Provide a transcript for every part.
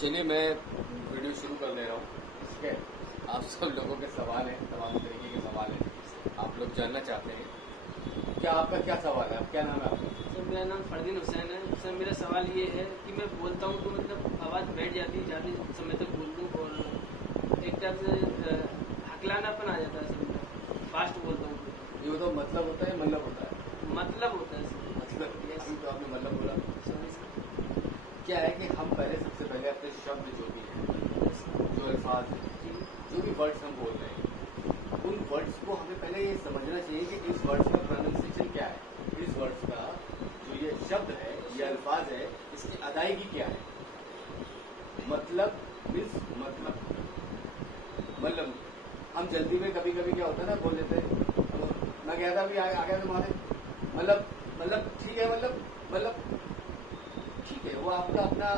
चलिए मैं वीडियो शुरू कर दे रहा हूँ। ठीक है, आप सब लोगों के सवाल हैं, तमाम तरीके के सवाल हैं, आप लोग जानना चाहते हैं। क्या आपका क्या सवाल है? क्या नाम है आपका? सर मेरा नाम फरदीन हुसैन है। सर मेरा सवाल ये है कि मैं बोलता हूँ तो मतलब आवाज़ बैठ जाती है, ज़्यादा समय तक बोल दूँ और एक तरह से हकलानापन आ जाता है सर, फास्ट बोलता हूँ। ये तो मतलब होता है, मतलब होता है, मतलब होता है सर। मतलब अभी तो आपने मतलब बोला। Sorry sir. क्या है कि हम सबसे पहले अपने शब्द जो भी हैं, जो अल्फाज हैं, जो भी वर्ड्स हम बोल रहे हैं, उन वर्ड्स को हमें पहले ये समझना चाहिए कि इस वर्ड्स का प्रोनाउंसिएशन क्या है, इस वर्ड्स का जो ये शब्द है, ये अल्फाज है, इसकी अदायगी क्या है। मतलब मीन्स मतलब हम जल्दी में कभी कभी क्या होता है ना, बोल देते हैं मैं गया था अभी आ गया तुम्हारे मतलब ठीक है, मतलब ठीक है, वो आपका अपना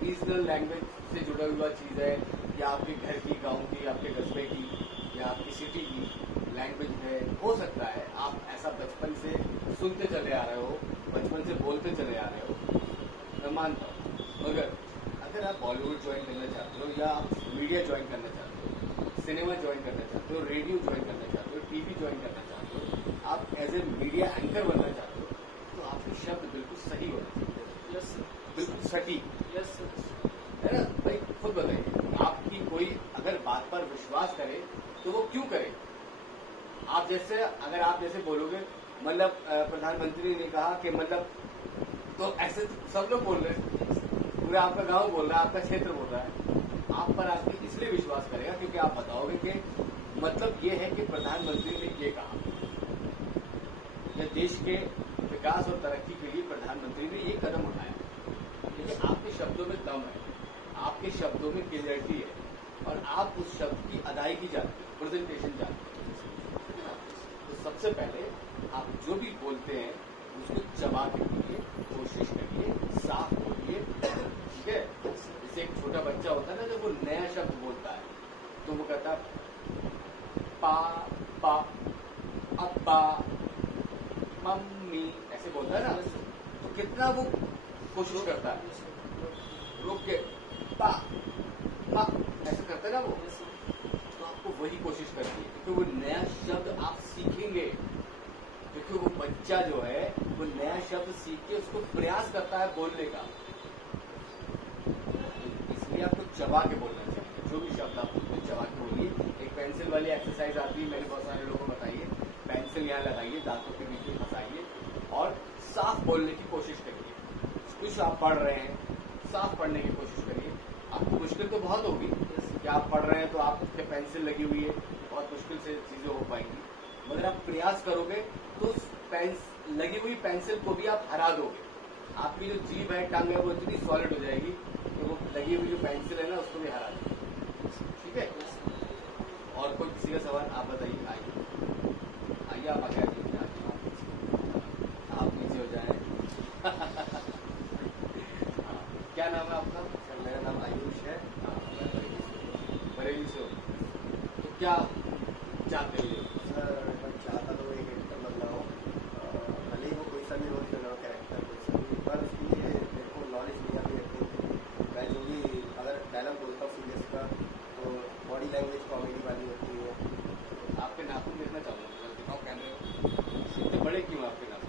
रीजनल लैंग्वेज से जुड़ा हुआ चीज है, या आपके घर की, गांव की, आपके कस्बे की, या आपकी सिटी की लैंग्वेज है। हो सकता है आप ऐसा बचपन से सुनते चले आ रहे हो, बचपन से बोलते चले आ रहे हो, मैं मानता हूँ। मगर अगर आप बॉलीवुड ज्वाइन करना चाहते हो, या आप मीडिया ज्वाइन करना चाहते हो, सिनेमा ज्वाइन करना चाहते हो, रेडियो ज्वाइन करना चाहते हो, टीवी ज्वाइन करना चाहते हो, आप एज ए मीडिया एंकर बनना चाहते हो, तो आपके शब्द बिल्कुल सही होने चाहिए। Yes sir. बिल्कुल सटीक। Yes sir. है ना भाई? खुद बताइए, आपकी कोई अगर बात पर विश्वास करे तो वो क्यों करे? अगर आप जैसे बोलोगे मतलब प्रधानमंत्री ने कहा कि मतलब, तो ऐसे सब लोग बोल रहे हैं, पूरा आपका गांव बोल रहा है, आपका क्षेत्र बोल रहा है, आप पर आदमी इसलिए विश्वास करेगा क्योंकि आप बताओगे कि मतलब ये है कि प्रधानमंत्री ने ये कहा, या देश के विकास और तरक्की के लिए प्रधानमंत्री ने ये कदम उठाया। लेकिन आपके शब्दों में दम है, आपके शब्दों में क्लियरिटी है, और आप उस शब्द की अदायगी जानते हैं, प्रेजेंटेशन जानते हैं। तो सबसे पहले आप जो भी बोलते हैं उसको चबा के बोलिए, कोशिश करिए, साफ बोलिए। ठीक है? जैसे एक छोटा बच्चा होता है ना, जब वो नया शब्द बोलता है तो वो कहता है पा पा अब्बा मम्मी, ऐसे बोलता है ना, तो कितना वो कोशिश करता है, रुक के पा पा ऐसे करते हैं ना वो। तो आपको वही कोशिश करनी है, क्योंकि वो नया शब्द आप सीखेंगे, क्योंकि वो बच्चा जो है वो नया शब्द सीख के उसको प्रयास करता है बोलने का। इसलिए आपको चबा के बोलना चाहिए, जो भी शब्द आप बोलते हैं चबा के बोलिए। एक पेंसिल वाली एक्सरसाइज आती है, मैंने बहुत सारे लोगों को बताइए। पेंसिल यहाँ लगाइए, दांतों के बीच में फंसाइए और साफ बोलने की कोशिश करिए। कुछ आप पढ़ रहे हैं, साफ पढ़ने की कोशिश करिए। आपको मुश्किल तो बहुत होगी कि आप पढ़ रहे हैं तो आपके पेंसिल लगी हुई है, बहुत मुश्किल से चीजें हो पाएंगी। मगर आप प्रयास करोगे तो लगी हुई पेंसिल को भी आप हरा दोगे। आपकी जो जीभ है, टंग है, वो इतनी सॉलिड हो जाएगी कि वो लगी हुई जो पेंसिल है ना, उसको भी हरा दोगे। ठीक है? और कोई किसी का सवाल आप बताइए। आइए आप आगे आप नीचे हो जाए। क्या नाम है आपका? सर मेरा नाम आयुष है। बरेली से हो? तो क्या चाहते हो? सर मैं चाहता तो एक एक्टर बनना हो, भले ही वो कोई सा भी रोल क्यों ना हो, कैरेक्टर कोई सा भी, पर उसके लिए मेरे को नॉलेज नहीं आती है। मैं जो भी अगर डायलॉग बोलता हूँ सीरियस का, तो बॉडी लैंग्वेज कॉमेडी वाली होती है। आपके नाखून देखना चाहूंगा, दिखाओ कैमरे में। इतने बड़े क्यों आपके नाखून?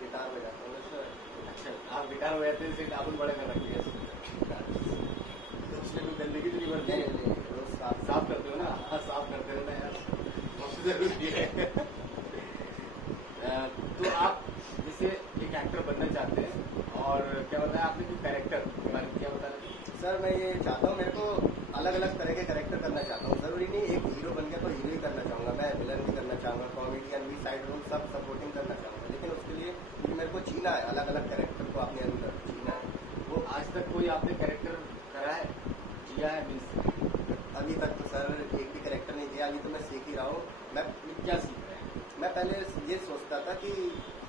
गिटार बजाता हूँ सर। अच्छा, आप गिटार बजाते हैं, नाखून बड़े कर रखिए। उसमें कोई गंदगी तो नहीं बढ़ती है? रोज साफ करते हो ना? हाँ, साफ करते हो ना यार, बहुत जरूरी है। तो आप जैसे एक एक्टर बनना चाहते हैं, और क्या बताया आपने, जो कैरेक्टर के बारे में क्या बता रहे थे? सर मैं ये चाहता हूँ, मेरे को अलग अलग तरह के कैरेक्टर करना चाहता हूँ। जरूरी नहीं एक हीरो बन गया तो हीरो ही करना चाहूंगा, मैं विलन भी करना चाहूंगा, कॉमेडियन भी, साइड रोल सब सपोर्टिंग करना चाहूंगा। लेकिन उसके लिए मेरे को जीना है, अलग अलग कैरेक्टर को अपने अंदर जीना है। वो आज तक कोई आपने कैरेक्टर करा है, जिया है? मीन्स अभी तक तो सर एक भी कैरेक्टर नहीं दिया, अभी तो मैं सीख ही रहा हूँ। मैं क्या सीख रहे हैं? मैं पहले ये सोचता था कि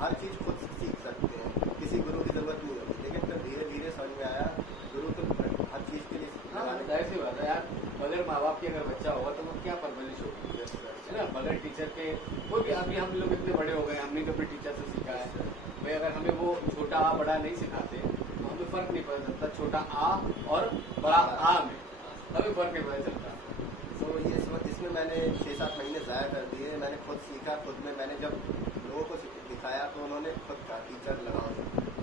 हर चीज खुद सीख सकते हैं, किसी गुरु की जरूरत नहीं होती, लेकिन फिर धीरे धीरे समझ में आया गुरु तो हर चीज के लिए। हाँ, जाहिर सी बात है यार, बगैर माँ बाप की अगर बच्चा होगा तो वो क्या परवरिश होगी, है ना? बगैर टीचर के कोई भी, अभी हम लोग इतने बड़े हो गए, हमने कभी टीचर से सीखा है भाई? अगर हमें वो छोटा बड़ा नहीं सिखाते तो हमें फर्क नहीं पता चलता छोटा आ और बड़ा आ में, कभी फर्क नहीं पता चलता। तो ये इसमें मैंने 6-7 महीने ज़ाया कर दिए। मैंने खुद सीखा, खुद में मैंने जब लोगों को दिखाया तो उन्होंने खुद कहा टीचर लगाओ,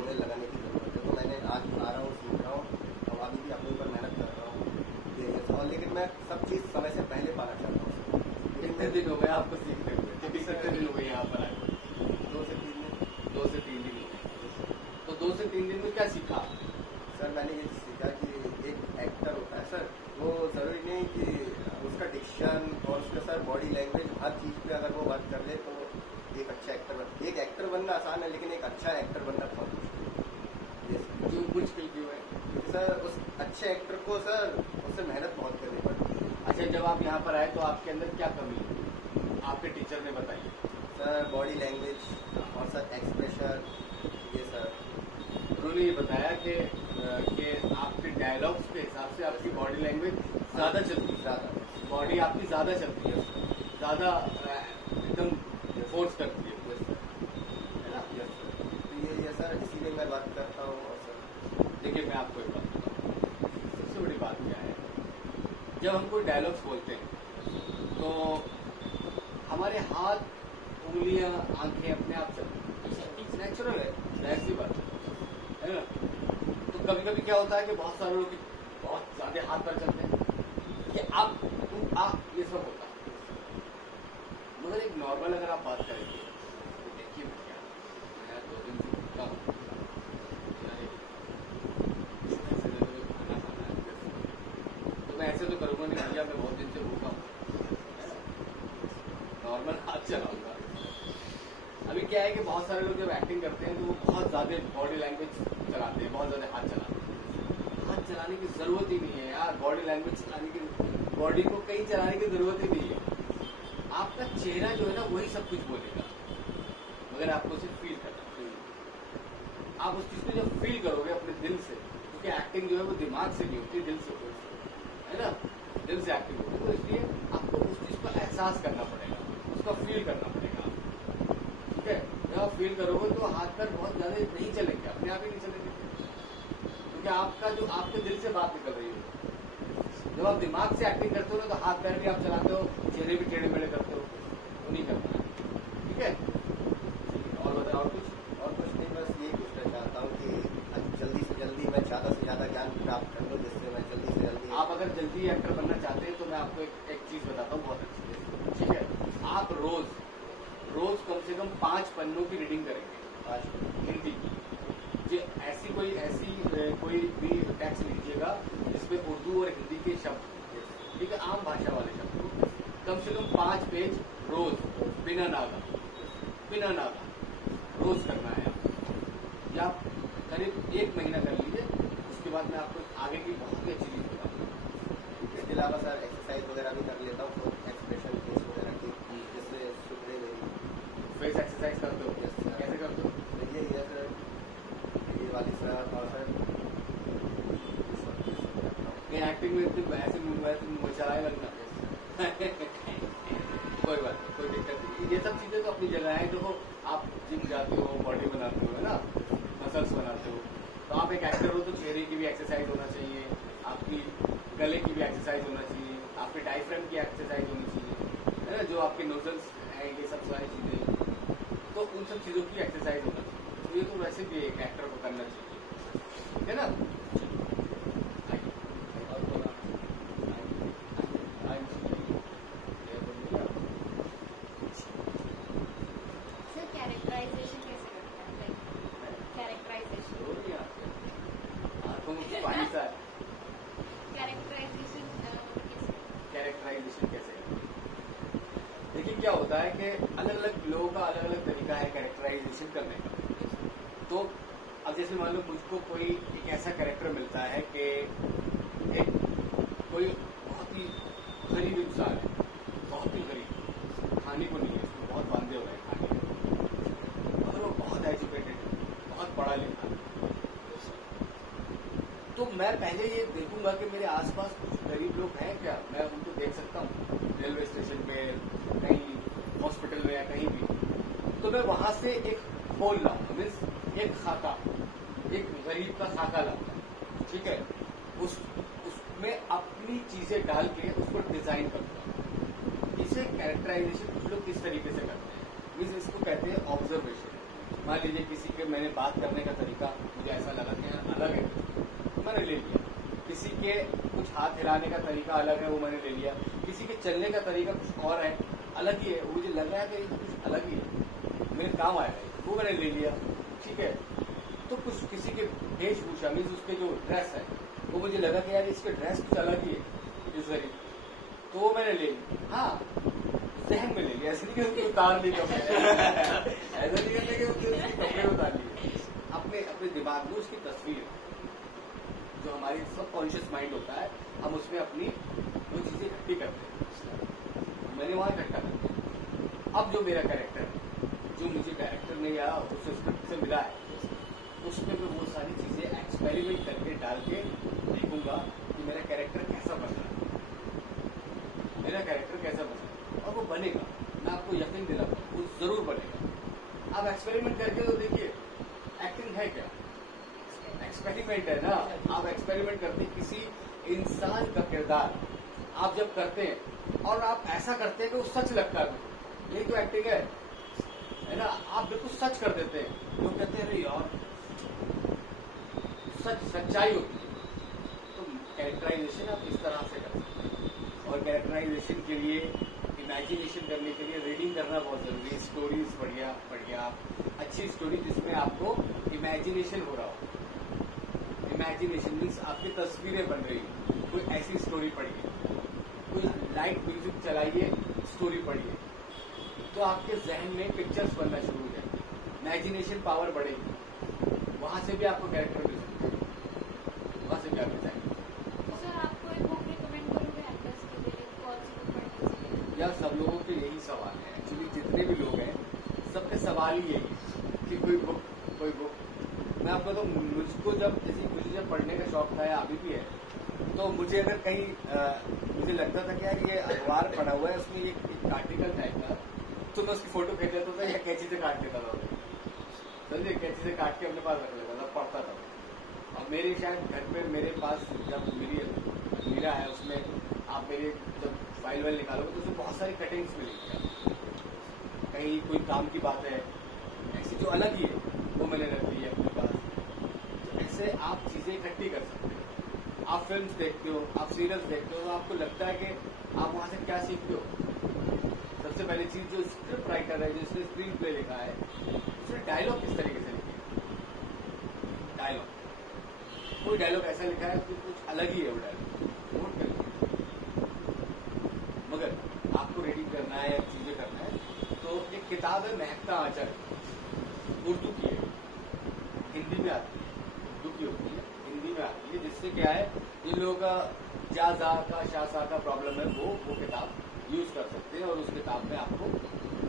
उन्हें लगाने की ज़रूरत है। तो मैंने आज आ रहा हूँ, सीख रहा हूँ और अभी भी अपने ऊपर मेहनत कर रहा हूँ। और लेकिन मैं सब चीज़ समय से पहले पाना चाहता हूँ। कितने दिन हो गए आपको सीखते हुए? कितने दिन हो गए यहाँ पर आए? 2 से 3 दिन। 2 से 3 दिन हो गए। तो 2 से 3 दिन में क्या सीखा? सर मैंने ये सीखा कि एक एक्टर होता है सर, वो ज़रूरी नहीं कि उसका डिक्शन और उसका सर बॉडी लैंग्वेज हर चीज़ पे अगर वो वर्क कर ले तो एक अच्छा एक्टर एक एक्टर बनना आसान है, लेकिन एक अच्छा एक्टर बनना बहुत मुश्किल है। क्यों मुश्किल क्यों है? क्योंकि सर उस अच्छे एक्टर को सर उससे मेहनत बहुत करनी पड़ती है। अच्छा, जब आप यहाँ पर आए तो आपके अंदर क्या कमी है आपके टीचर ने बताई? सर बॉडी लैंग्वेज और सर एक्सप्रेशन, ये सर उन्होंने ये बताया कि आपके डायलॉग्स के हिसाब से आपकी बॉडी लैंग्वेज ज़्यादा चलती है, ज़्यादा बॉडी आपकी ज़्यादा चलती है, ज़्यादा एकदम फोर्स करती है, है ना? तो ये सर इसीलिए मैं बात करता हूँ। और सर देखिए मैं आपको एक बात बताऊँ, सबसे बड़ी बात क्या है, जब हम कोई डायलॉग्स बोलते हैं तो हमारे हाथ, उंगलियां, आंखें अपने आप चलती हैं, नेचुरल है, जाहिर सी बात है ना? तो कभी कभी क्या होता है कि बहुत सारे लोग बहुत ज्यादा हाथ पर चलते हैं कि आप तुम आप ये सब होता है, मगर एक नॉर्मल अगर आप बात करेंगे तो देखिए मैं 2 दिन से भूखा हूँ, खाना खाना है तो मैं ऐसे तो करूँगा नहीं भैया मैं बहुत दिन से भूखा हूँ, नॉर्मल हाथ चलाऊंगा। अभी क्या है कि बहुत सारे लोग जब एक्टिंग करते हैं तो वो बहुत ज्यादा बॉडी लैंग्वेज चलाते हैं, बहुत ज्यादा हाथ चलाते हैं। हाथ चलाने की जरूरत ही नहीं है यार, बॉडी लैंग्वेज चलाने की, बॉडी को कहीं चलाने की जरूरत ही नहीं है। आपका चेहरा जो है ना वही सब कुछ बोलेगा, मगर आपको सिर्फ फील करना चाहिए। आप उस चीज को जब फील करोगे अपने दिल से, क्योंकि एक्टिंग जो है वो दिमाग से नहीं होती, दिल से होती है ना, दिल से एक्टिंग होती है, तो इसलिए आपको उस चीज का एहसास करना पड़ेगा, उसका फील करना पड़ेगा। ठीक है, जब आप फील करोगे तो हाथ पैर बहुत ज्यादा नहीं चलेंगे, अपने आप ही नहीं चलेंगे, क्योंकि आपका जो आपके दिल से बात निकल रही है। जब आप दिमाग से एक्टिंग करते हो ना तो हाथ पैर भी आप चलाते हो, चेहरे भी टेढ़े मेढ़े करते हो, वो नहीं करना है। ठीक है, और बताओ और कुछ नहीं, बस यही पूछना चाहता हूँ कि जल्दी से जल्दी मैं ज़्यादा से ज़्यादा ज्ञान प्राप्त कर लूँ, जिससे मैं जल्दी से जल्दी। आप अगर जल्दी एक्टर बनना चाहते हैं तो मैं आपको एक चीज बताता हूँ बहुत अच्छी। ठीक है, आप रोज कम से कम 5 पन्नों की रीडिंग करेंगे हिंदी की। ऐसी कोई भी टेक्स्ट लीजिएगा जिसमें उर्दू और हिंदी के शब्द, ठीक है, आम भाषा वाले शब्द, कम से कम 5 पेज रोज बिना नागा रोज करना है। या आप करीब 1 महीना कर लीजिए, उसके बाद मैं आपको आगे की बहुत ही अच्छी चीज बताऊंगा। इसके अलावा सर एक्सरसाइज वगैरह भी कर लेता हूँ, एक्सप्रेशन फेस वगैरह की, जिससे सुधरे मेरी। फेस एक्सरसाइज करते हो? कैसे करते हो? ये है सर, ये वाली सर, और सर एक्टिंग में ऐसे मचाए लगना कोई बात नहीं, कोई दिक्कत नहीं, ये सब चीजें तो अपनी जगह है। देखो आप जिम जाते हो, बॉडी बनाते हो, है ना, मसल्स बनाते हो, तो आप एक एक्टर हो तो चेहरे की भी एक्सरसाइज होना चाहिए, आपकी गले की भी एक्सरसाइज होना चाहिए, आपके डायफ्राम की एक्सरसाइज होनी चाहिए, है ना, जो आपके नोजल्स हैं, ये सब सारी चीजें, तो उन सब चीजों की एक्सरसाइज होना चाहिए। तो ये तो वैसे भी एक एक्टर को करना चाहिए, है ना। कैरेक्टराइजेशन कैसे करते हैं? देखिए क्या होता है कि अलग अलग लोगों का अलग अलग तरीका है कैरेक्टराइजेशन करने का। तो अब जैसे मान लो मुझको कोई एक ऐसा कैरेक्टर मिलता है कि एक कोई बहुत ही गरीब इंसान है, बहुत ही गरीब, खाने को नहीं है, उसको बहुत वांदे हो रहे हैं खाने को, और वो बहुत एजुकेटेड है, बहुत पढ़ा लिखा है। तो मैं पहले ये देखूंगा कि मेरे आसपास कुछ गरीब लोग हैं क्या, मैं उनको देख सकता हूँ रेलवे स्टेशन पे, कहीं हॉस्पिटल में या कहीं भी, तो मैं वहां से एक खोल लाऊंगा, मीन्स एक खाता एक गरीब का खाका लगता है, ठीक है, उसमें अपनी चीजें डाल के उसको डिजाइन करता है। इसे कैरेक्टराइजेशन कुछ लोग किस तरीके से करते हैं, मीन्स इसको कहते हैं ऑब्जर्वेशन। मान लीजिए किसी के मैंने बात करने का तरीका मुझे ऐसा लगा कि यार अलग है, तो मैंने ले लिया। किसी के कुछ हाथ हिलाने का तरीका अलग है, वो मैंने ले लिया। किसी के चलने का तरीका कुछ और है, अलग ही है, वो मुझे लग रहा है कि कुछ अलग ही है, मेरे काम आएगा, वो मैंने ले लिया, ठीक है। तो कुछ किसी के वेशभूषा मीन्स उसके जो ड्रेस है, वो मुझे लगा कि यार इसके ड्रेस कुछ अलग ही है इस गरीब, तो वो मैंने ले ली। हाँ, जहन में ले लिया, ऐसे नहीं कि उसकी उतार ली कपड़े ऐसा नहीं करते कि उसके कपड़े उतार लिए, अपने अपने दिमाग में उसकी तस्वीर, जो हमारी सबकॉन्शियस माइंड होता है, हम उसमें अपनी वो चीजें इकट्ठी करते हैं, मैंने वहां इकट्ठा कर दिया। अब जो मेरा कैरेक्टर है, जो मुझे कैरेक्टर ने या उस स्क्रिप्ट से मिला है, उसमें मैं वो सारी चीजें एक्सपेरिमेंट करके डाल के देखूंगा कि मेरा कैरेक्टर कैसा बन रहा है, मेरा कैरेक्टर कैसा बन रहा है, और वो बनेगा, मैं आपको यकीन दिलाता हूँ वो जरूर बनेगा। आप एक्सपेरिमेंट करके तो देखिए, एक्टिंग है क्या, एक्सपेरिमेंट है ना। आप एक्सपेरिमेंट करते हैं, किसी इंसान का किरदार आप जब करते हैं और आप ऐसा करते हैं कि वो सच लगता है, यही तो एक्टिंग है ना। आप बिल्कुल सच कर देते हैं, लोग कहते हैं अरे यार सच्चाई होती है। तो कैरेक्टराइजेशन आप इस तरह से करते हैं, और कैरेक्टराइजेशन के लिए इमेजिनेशन करने के लिए रीडिंग करना बहुत जरूरी है। स्टोरीज पढ़िए आप, अच्छी स्टोरी जिसमें आपको इमेजिनेशन हो रहा हो। इमेजिनेशन मीन्स आपकी तस्वीरें बन रही हो, कोई ऐसी स्टोरी पढ़िए, कोई लाइट म्यूजिक चलाइए, स्टोरी पढ़िए, तो आपके जहन में पिक्चर्स बनना शुरू हो जाएंगे, इमेजिनेशन पावर बढ़ेगी, वहां से भी आपको कैरेक्टर मिल सकते हैं, वहां से क्या मिल जाएंगे। सर आपको एक बुक रिकमेंड करोगे एक्टर्स के लिए, कौन सी बुक पढ़नी चाहिए? यार सब लोगों के यही सवाल है, एक्चुअली जितने भी लोग हैं सबके सवाल ही यही है कि कोई बुक। मैं आपको तो मुझको मुझे जब पढ़ने का शौक था, या अभी भी है, तो मुझे अगर कहीं मुझे लगता था कि यार ये अखबार पड़ा हुआ है, उसमें एक आर्टिकल टाइप का, तो मैं उसकी फोटो खींच लेता था या कैंची से काट लेता था, समझे, कैंची से काट के अपने पास रख लेता था, पढ़ता था। और मेरे शायद घर पे मेरे पास जब मेरी मीरा है, उसमें आप मेरे जब फाइल वाइल निकालोगे तो उसमें बहुत सारी कटिंग्स मिलेंगी, कहीं कोई काम की बात है ऐसी जो अलग ही है, वो मैंने रख ली है अपने पास। तो ऐसे आप चीजें इकट्ठी कर सकते हो। आप फिल्म्स देखते हो, आप सीरियल्स देखते हो, तो आपको लगता है कि आप वहां से क्या सीखते हो। सबसे पहली चीज, जो स्क्रिप्ट राइटर है, जिसने स्क्रीन प्ले लिखा है, उसने डायलॉग किस तरीके से लिखे, डायलॉग, कोई डायलॉग ऐसा लिखा है कि कुछ अलग ही है, वो डायलॉग नोट कर लीजिए। मगर आपको रीडिंग करना है या चीजें करना है, तो एक किताब है महकता आंचल, उर्दू की है, हिंदी में आती है, उर्दू की होती है, हिंदी में आती है, जिससे क्या है, जिन लोगों का जाजा का शासा का प्रॉब्लम है, वो किताब यूज कर सकते हैं, और उस किताब में आपको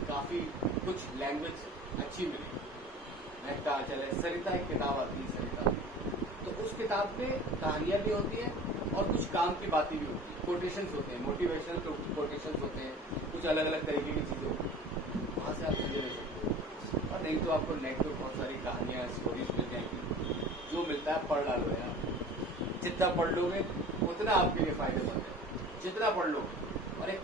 काफी कुछ लैंग्वेज अच्छी मिलेगी। महकता आंचल है, सरिता एक किताब आती है, सरिता, तो उस किताब में कहानियां भी होती हैं और कुछ काम की बातें भी होती है, कोटेशंस होते हैं, मोटिवेशनल कोटेशंस होते हैं, कुछ अलग अलग तरीके की चीजें होती हैं, वहां से आप चीजें ले सकते हो। और नहीं तो आपको नेट पे बहुत सारी कहानियां, स्टोरीज मिल जाएंगी, जो मिलता है पढ़ डालो यार, जितना पढ़ लोगे उतना आपके लिए फायदेमंद है, जितना पढ़ लोगे। और एक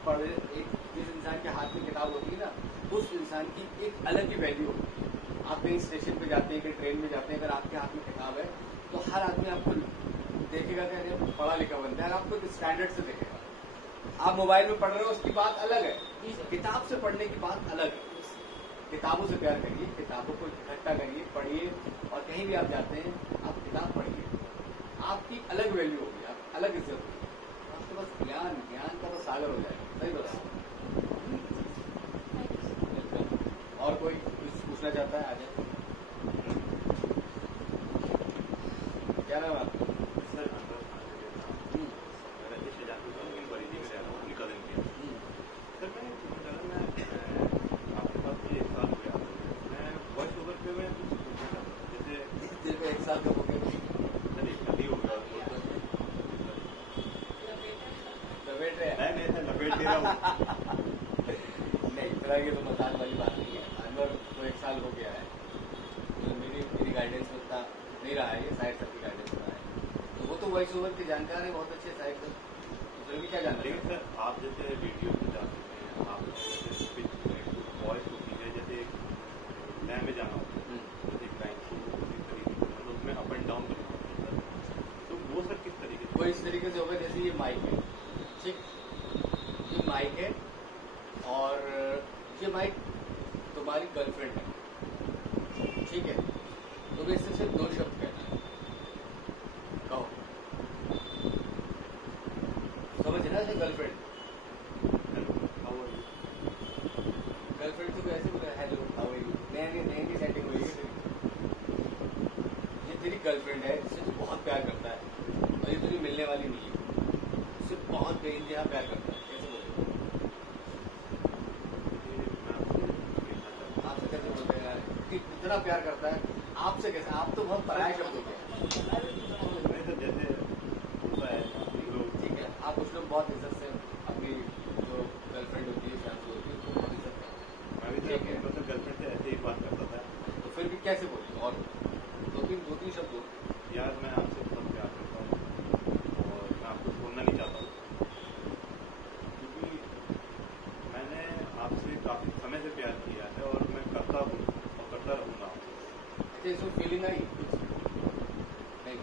जिस इंसान के हाथ में किताब होती है ना, उस इंसान की एक अलग ही वैल्यू होती है। आप कहीं स्टेशन पे जाते हैं, कहीं ट्रेन में जाते हैं, अगर आपके हाथ में किताब है, तो हर आदमी आपको देखेगा कि अरे पढ़ा लिखा बनता है, आपको एक स्टैंडर्ड से देखेगा। आप मोबाइल में पढ़ रहे हो, उसकी बात अलग है, किताब से पढ़ने की बात अलग है। किताबों से प्यार करिए, किताबों को इकट्ठा करिए, पढ़िए, और कहीं भी आप जाते हैं आप किताब पढ़िए, आपकी अलग वैल्यू होगी, आप अलग इज्जत होगी, आपके पास ज्ञान का तो सागर हो जाएगा। सही बताओ। और कोई कुछ पूछना चाहता है? आ जाए। क्या नाम है आपका? सर मैं रजिश जाती हूँ, लेकिन बरेली में रह रहा हूँ, निकल गया। सर मैंने आपके पास मुझे 1 साल हो गया, मैं वॉइस ओवर पे मैं कुछ पूछना चाहता हूँ, जैसे तेरे को 1 साल का हो गया, सर एक शादी हो गया, लपेट रहे हैं। नहीं सर लपेट दे रहा हूँ। नहीं, फिलहाल ये तो मजाक वाली बात नहीं है। अनवर को 1 साल हो गया है, तो मेरी गाइडेंस में उतना नहीं रहा है, ये साइड सर की गाइडेंस रहा है। तो वो तो वॉइस ओवर के जानकार है, बहुत अच्छे साइड सर, उसमें भी क्या जानते लेकिन हैं। सर आप जैसे वीडियो में जा सकते हैं, आप जैसे वॉइस को कीजिए, जैसे नया में जाना होता है, जैसे क्राइम को इस तरीके से मतलब उसमें अप एंड डाउन करना होता है, तो वो सर किस तरीके से? वो इस तरीके से होगा जैसे ये माइक है, ठीक, ये माइक है और ये माइक तुम्हारी गर्लफ्रेंड है, ठीक है, तुम्हें इससे सिर्फ 2 शब्द कहना है, कहो, समझ ना, गर्लफ्रेंड, गर्लफ्रेंड तो ऐसे बोला हेलो हाउ आर यू, नई सेटिंग हुई है, ये तेरी गर्लफ्रेंड है जिससे तू बहुत प्यार करता है और ये तुझे मिलने वाली नहीं है, उससे बहुत बेइंतहा प्यार करता है, कैसे बोले? आपसे कैसे बोलते हैं कि इतना प्यार करता है, आपसे कैसे? आप तो बहुत पराया शब्द हो गया। नहीं सर, जैसे होता है लोग, ठीक है, आप कुछ लोग बहुत इज्जत से अपनी जो गर्लफ्रेंड होती है, फैंस होती है, उसको बहुत इज्जत करते हैं, मैं भी ठीक है। सर गर्लफ्रेंड से ऐसे ही बात करता था, तो फिर भी कैसे बोलते? और 2-3 शब्द बोलते। यार मैं आपसे बहुत प्यार करता हूँ और मैं आपको छोड़ना नहीं चाहता हूँ, क्योंकि मैंने आपसे काफी समय से प्यार किया है और मैं करता हूँ और करता रहूंगा। अच्छा, इसमें फीलिंग आई नहीं,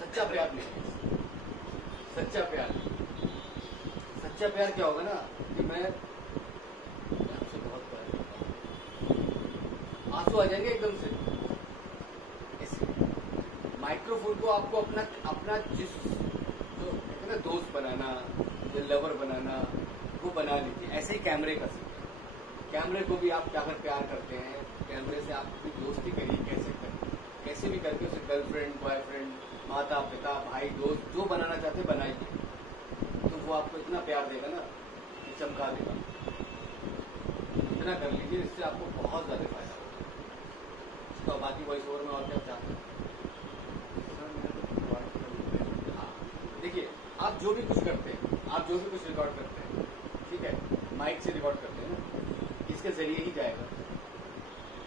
सच्चा प्यार नहीं, सच्चा प्यार, सच्चा प्यार क्या होगा ना कि मैं आपसे बहुत प्यार करता हूं, आंसू आ जाएंगे एकदम से, ऐसे माइक्रोफोन को आपको अपना जिस जो कहते हैं ना दोस्त बनाना या लवर बनाना, वो बना लीजिए। ऐसे ही कैमरे का सीखिए, कैमरे को भी आप अगर प्यार करते हैं, कैमरे से आप अपनी दोस्ती करिए, कैसे करें, कैसे भी करके उसे गर्लफ्रेंड, बॉयफ्रेंड, माता पिता, भाई, दोस्त जो बनाना चाहते बनाइए, तो वो आपको इतना प्यार देगा ना कि चमका देगा। इतना कर लीजिए, इससे आपको बहुत ज्यादा फायदा होगा। तो बाकी वॉइस ओवर में और क्या चाहते हैं? हाँ, देखिए, आप जो भी कुछ करते हैं, आप जो भी कुछ रिकॉर्ड करते हैं, ठीक है, माइक से रिकॉर्ड करते हैं ना, इसके जरिए ही जाएगा।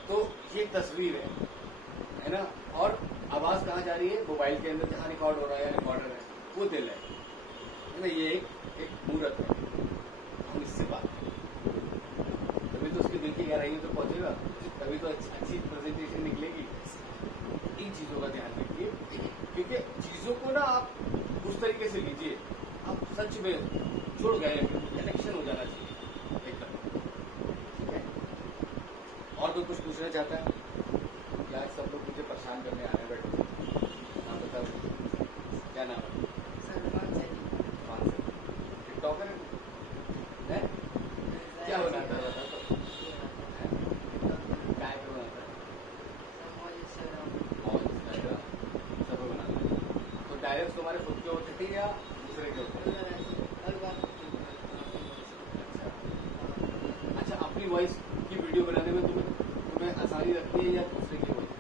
तो ये तस्वीर है ना, और आवाज कहाँ जा रही है? मोबाइल के अंदर जहाँ रिकॉर्ड हो रहा है, रिकॉर्डर है, वो दिल है ना, ये एक मूर्त है, हम इससे बात करें, तभी तो उसके दिल की गहराइयों तक पहुंचेगा, तभी तो अच्छी प्रेजेंटेशन निकलेगी। इन चीजों का ध्यान रखिए, क्योंकि चीजों को ना आप उस तरीके से लीजिए, आप सच में जुड़ गए, कनेक्शन हो जाना चाहिए एकदम, ठीक है। और कोई कुछ पूछना चाहता है? क्या सब लोग मुझे परेशान करने आ रहे हैं, बैठे, नाम बताओ, क्या नाम है? कौन से टिकटॉकर है? क्या बनाता है बता तो? काय पे बनाता है? और इंस्टाग्राम सब पे बनाता है। तो डायरेक्ट तुम्हारे खुद के होते थे या दूसरे के होते थे? अच्छा, अपनी वॉइस की वीडियो बनाने में तुम्हें आसानी लगती है या दूसरे की वॉइस?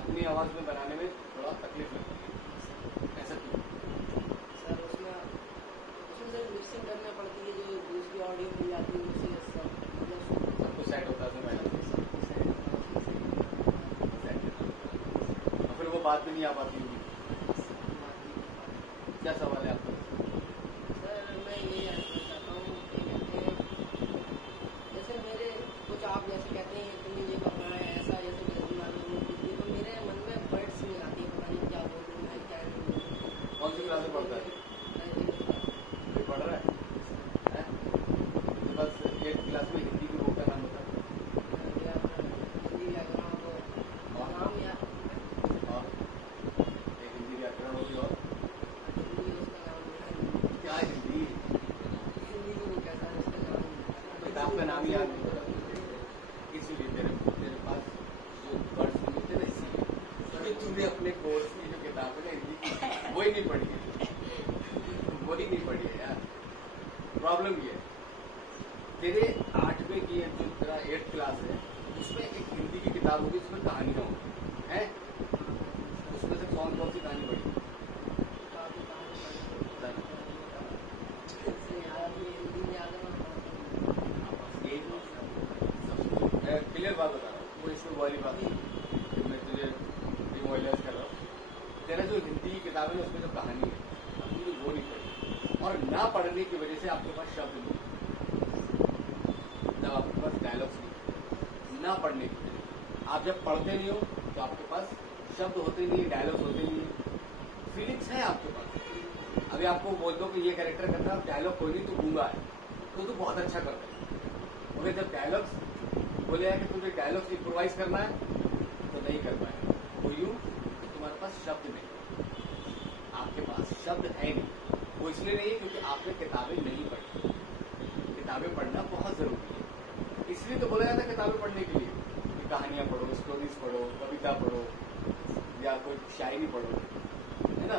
अपनी आवाज में बनाने में थोड़ा तकलीफ लगती है, ऐसा क्यों? सर उसमें सर मिक्सिंग करना पड़ती है, जो दूसरी ऑडियो मिल जाती है उसी सब मतलब सब कुछ सेट होता है उसमें मैडम, और फिर वो बात भी नहीं आ पाती होगी। क्या सवाल है आपका? सर मैं ये जानना चाहता हूँ कि कहते हैं जैसे मेरे कुछ आप जैसे कहते हैं कि ये करना है ऐसा, जैसे तो मेरे मन में वर्ड्स नहीं आती है, पता नहीं क्या बोलूँ मैं, क्या नहीं बोलूँ। कौन सी क्लास में पढ़ता है? ये पढ़ रहा है? तो बस 8th क्लास में हिंदी की बुक का नाम बता। हिंदी व्याकरण को नाम या और एक हिंदी व्याकरण होगी, और हिंदी उसका नाम क्या हिंदी? हिंदी की बुक है सर, उसका नाम किताब का नाम याद नहीं पता, इसीलिए तेरे पास जो वर्ड्स मिलते ना, इसीलिए क्योंकि तूने अपने कोर्स की जो किताब है ना हिंदी की, वही नहीं पढ़ी है, वही नहीं पढ़ी है यार। प्रॉब्लम ये है, तेरे 8वीं की जो तेरा 8th क्लास है, उसमें एक हिंदी की किताब होगी, उसमें कहानियां होंगी, हैं? उसमें से कौन कौन सी कहानी पढ़ी? क्लियर बात बता रहा हूँ, वो इसमें वाली बात नहीं। हिंदी की किताबें उसमें जो कहानी है आपने वो नहीं पढ़ी, और ना पढ़ने की वजह से आपके पास शब्द नहीं, जब आपके पास डायलॉग्स नहीं, ना पढ़ने की वजह। आप जब पढ़ते नहीं हो तो आपके पास शब्द होते नहीं है, डायलॉग्स होते नहीं है, फीलिंग्स है आपके पास। अभी आपको बोल दो कि ये कैरेक्टर करना, डायलॉग कोई नहीं, तो गूंगा है, तो बहुत अच्छा कर रहे हैं। मगर जब डायलॉग्स बोले कि तुझे डायलॉग्स इम्प्रोवाइज करना है तो नहीं कर पाएगा। वो यूं कि तुम्हारे पास शब्द नहीं, आपके पास शब्द है नहीं। वो इसलिए नहीं है क्योंकि आपने किताबें नहीं पढ़ी। किताबें पढ़ना बहुत जरूरी है, इसलिए तो बोला जाता है किताबें पढ़ने के लिए कि कहानियां पढ़ो, स्टोरीज पढ़ो, कविता पढ़ो या कोई शायरी पढ़ो, है ना।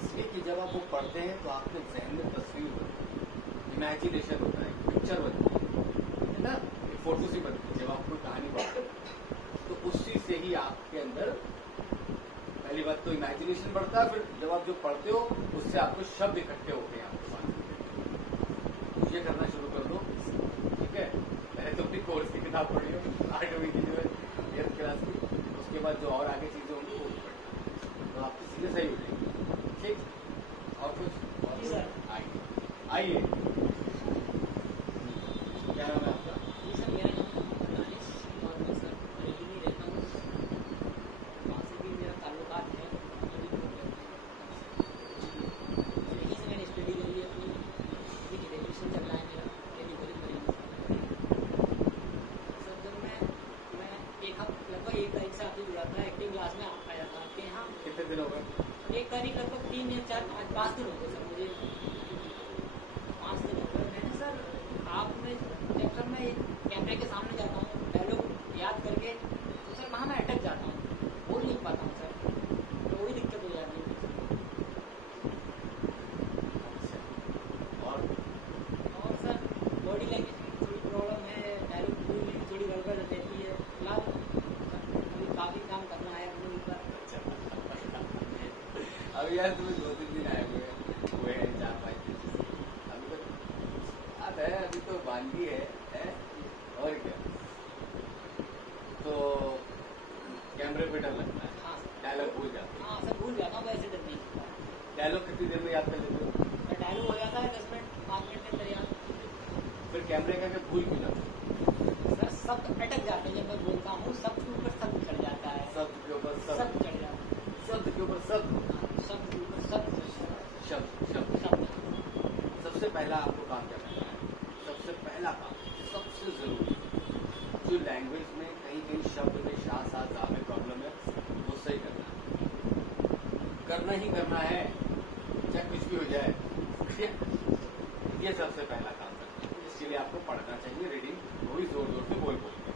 इसलिए कि जब आप वो पढ़ते हैं तो आपके जहन में तस्वीर बनती है, इमेजिनेशन होता है, पिक्चर बनती है ना, एक फोटो सी बनती है। जब आप कोई कहानी पढ़ते हैं तो उस चीज से ही आपके अंदर पहली बात तो इमेजिनेशन बढ़ता है, फिर जब आप जो पढ़ते हो उससे आपको शब्द इकट्ठे होते हैं आपके पास। ये करना शुरू कर दो, ठीक है। पहले तो अपनी कोर्स की किताब पढ़ी हो, 8वीं की जो है 10th क्लास की, उसके बाद जो और आगे चीजें होंगी वो भी पढ़ना, तो आपकी चीजें सही हो जाएंगी, ठीक। और कुछ आइए, क्या नाम है आपका? जी सर, मेरा नाम दानिश और मैं सर बरेली में रहता हूँ। वहाँ से भी मेरा ताल्लुकात है, यहीं से मैंने स्टडी करी है अपनी, अभी ग्रेजुएशन चल रहा है मेरा टेलीकॉलिंग करेंगे सर। जब मैं लगभग 1 तारीख से आपसे जुड़ा था, एक्टिंग क्लास में आया था आपके यहाँ। कितने दिन हो गए? 1 तारीख लगभग 3 या 4 5 दिन हो गए सर, मुझे 5 दिन हो गए। मैंने सर आपने जब सर मैं कैमरे के सामने जाता हूँ डायलॉग याद करके, तो सर वहाँ मैं अटक जाता हूँ, बोल नहीं पाता हूँ सर, तो वही दिक्कत हो जाती है। और सर बॉडी लैंग्वेज में थोड़ी प्रॉब्लम है, डायलॉग बोलने में थोड़ी गड़बड़ रहती है। फिलहाल अभी काफ़ी काम करना है अपने ऊपर। अभी यार तुम्हें 2-3 दिन आए हुए हैं, 4-5 दिन, अभी तो याद है, अभी तो बांधी है और क्या। तो कैमरे पे डर लगता है, हाँ डायलॉग भूल जाते हैं। हाँ सर, भूल जाता हूँ, वैसे डर नहीं लगता। डायलॉग कितनी देर में याद कर लेते हो? डायलॉग हो जाता है 10 मिनट 5 मिनट के अंदर याद। फिर कैमरे का क्या भूल क्यों जाते हो? सर शब्द अटक जाते हैं, जब मैं बोलता हूँ शब्द के ऊपर शब्द चढ़ जाता है, शब्द के ऊपर शब्द शब्द, चढ़ जाता है, शब्द के ऊपर शब्द, शब्द के ऊपर शब्द चढ़ शब्द शब्द। जाता है। सबसे पहला आपको काम क्या करना है? सबसे पहला काम, सबसे जरूरी, जो लैंग्वेज में कहीं कहीं शब्द में शाह साथ में प्रॉब्लम है, वो सही करना है, करना ही करना है, चाहे कुछ भी हो जाए। ये सबसे पहला काम करना है, इसके लिए आपको पढ़ना चाहिए, रीडिंग वो भी जोर जोर से बोल बोल के।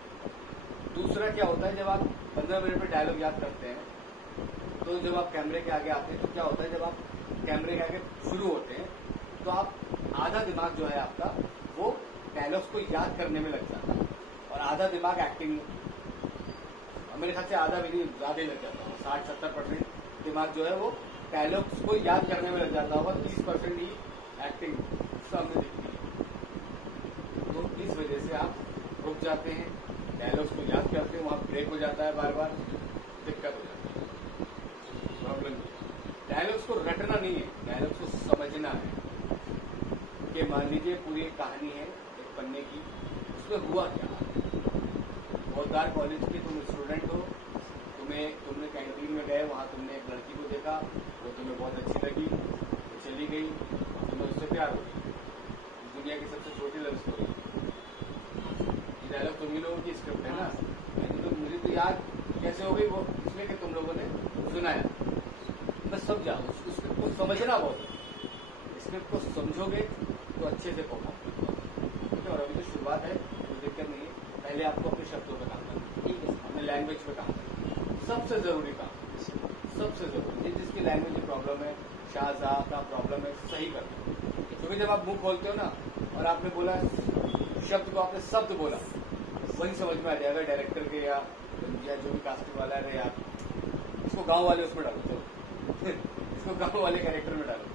दूसरा क्या होता है, जब आप 15 मिनट में डायलॉग याद करते हैं, तो जब आप कैमरे के आगे आते हैं तो क्या होता है, जब आप कैमरे के आगे शुरू होते हैं तो आप आधा दिमाग जो है आपका वो डायलॉग्स को याद करने में लग जाता है, और आधा दिमाग एक्टिंग में। मेरे ख्याल से आधा भी नहीं, ज्यादा ही लग जाता होगा, 60-70% दिमाग जो है वो डायलॉग्स को याद करने में लग जाता होगा, 30% ही एक्टिंग सामने दिखती है। तो इस वजह से आप रुक जाते हैं, डायलॉग्स को याद करते हैं, वहां ब्रेक हो जाता है, बार बार दिक्कत हो जाती है, प्रॉब्लम। डायलॉग्स को रटना नहीं है, डायलॉग्स को समझना है। कि मान लीजिए पूरी एक कहानी है एक पन्ने की, उसमें हुआ क्या। बोधार कॉलेज के तुम स्टूडेंट हो, तुमने कैंटीन में गए, वहां तुमने एक लड़की को देखा, वो तुम्हें बहुत अच्छी लगी, वो चली गई, तुम्हें उससे प्यार हो गया। दुनिया की सबसे छोटी लव स्टोरी, ये डायलॉग तुम ही लोगों की स्क्रिप्ट है ना। तो मुझे तो याद कैसे हो गई वो, इसलिए कि तुम लोगों ने सुनाया। मैं समझा, उस स्क्रिप्ट को समझना बहुत है, स्क्रिप्ट को समझोगे तो अच्छे से परफॉर्म करोगे। और अभी तो शुरुआत है, कोई दिक्कत नहीं है, पहले आपको अपने शब्दों पर काम करना है, ठीक है, अपने लैंग्वेज पे काम करना है, सबसे जरूरी काम, सबसे जरूरी। जिसकी लैंग्वेज में प्रॉब्लम है, शाहजहा का प्रॉब्लम है, सही करना। क्योंकि जब आप मुंह खोलते हो ना और आपने बोला शब्द को, आपने शब्द बोला, वही समझ में आ जाएगा डायरेक्टर के या जो भी कास्टिंग वाला है, यार इसको गांव वाले उसमें डालो, तो इसको गांव वाले कैरेक्टर में डालो।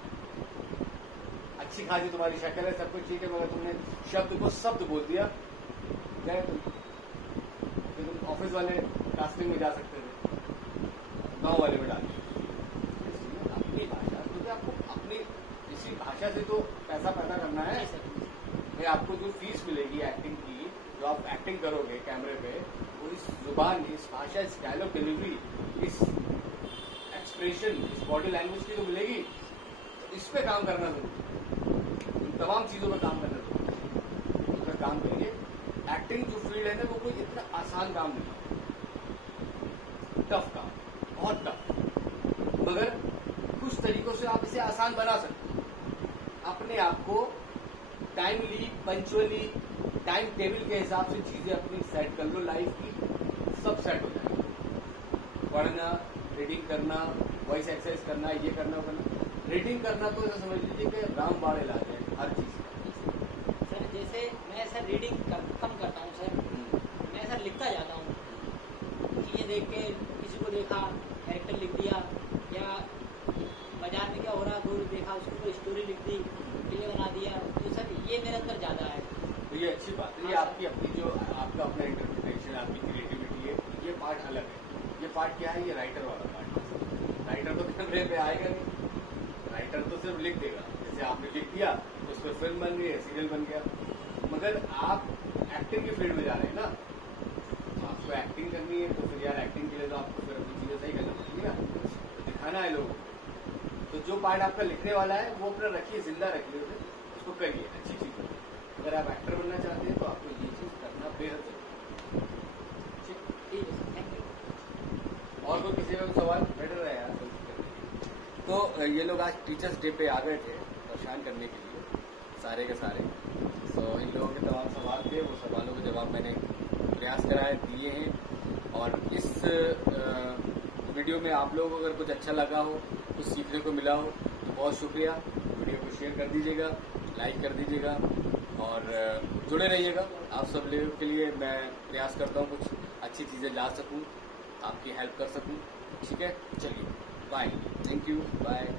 अच्छी खासी तुम्हारी शक्ल है, सब कुछ ठीक है, मगर तुमने शब्द को शब्द बोल दिया, क्या तुम ऑफिस वाले कास्टिंग में जा सकते थे, गांव वाले में डाल दिया। भाषा से तो पैसा पैदा करना है। जी सर। भाई आपको जो फीस मिलेगी एक्टिंग की, जो आप एक्टिंग करोगे कैमरे पे, वो इस जुबान, इस भाषा, इस डायलॉग डिलीवरी, इस एक्सप्रेशन, इस बॉडी लैंग्वेज की तो मिलेगी। तो इस पे काम करना जरूरी, इन तमाम चीजों पे काम करना जरूरी। अगर काम करेंगे, एक्टिंग जो फील्ड है ना, वो कोई इतना आसान काम नहीं, टफ काम, बहुत टफ, मगर कुछ तरीकों से आप इसे आसान बना सकते हो। अपने आप को टाइमली, पंचुअली, टाइम टेबल के हिसाब से चीजें अपनी सेट कर लो, लाइफ की सब सेट हो जाएगी। पढ़ना, रीडिंग करना, वॉइस एक्सरसाइज करना, ये करना, वो करना। रीडिंग करना तो ऐसा समझ लीजिए कि रामबाण इलाज है हर चीज का। सर जैसे मैं सर रीडिंग कम करता हूँ सर, मैं सर लिखता जाता हूँ, चीजें देख के किसी को देखा कैरेक्टर लिख दिया, या बाजार में क्या हो रहा कोई देखा उसकी कोई स्टोरी लिख दी, फिल्म बना दिया। तो सर ये मेरे अंदर ज्यादा है। तो ये अच्छी बात है, ये आपकी अपनी जो आपका अपना इंटरप्रिटेशन, आपकी क्रिएटिविटी है, ये पार्ट अलग है। ये पार्ट क्या है? ये राइटर वाला पार्ट है। राइटर तो कैमरे पे आएगा नहीं, राइटर तो सिर्फ लिख देगा। जैसे आपने लिख दिया, उस पर फिल्म बन गई, सीरियल बन गया। मगर आप एक्टिंग की फील्ड में जा रहे हैं ना, तो आपको एक्टिंग करनी है, तो फिर यार एक्टिंग के लिए तो आपको फिर अपनी चीजें सही करना पड़ेगी ना, तो दिखाना है लोगों को। तो जो पार्ट आपका लिखने वाला है वो अपना रखिए, जिंदा रखिए उसे, उसको करिए, अच्छी चीज है। अगर आप एक्टर बनना चाहते हैं तो आपको ये चीज करना बेहद जरूरी है। ठीक है सर, थैंक यू। और कोई किसी का सवाल? बेटर है यार। तो ये लोग आज टीचर्स डे पे आ गए थे परेशान करने के लिए, सारे के सारे। तो इन लोगों के तमाम सवाल थे, वो सवालों के जवाब मैंने प्रयास कराए, दिए हैं। और इस वीडियो में आप लोगों को अगर कुछ अच्छा लगा हो, कुछ सीखने को मिला हो, तो बहुत शुक्रिया। वीडियो को शेयर कर दीजिएगा, लाइक कर दीजिएगा और जुड़े रहिएगा। आप सब लोगों के लिए मैं प्रयास करता हूँ कुछ अच्छी चीजें ला सकूँ, आपकी हेल्प कर सकूँ। ठीक है, चलिए बाय, थैंक यू, बाय।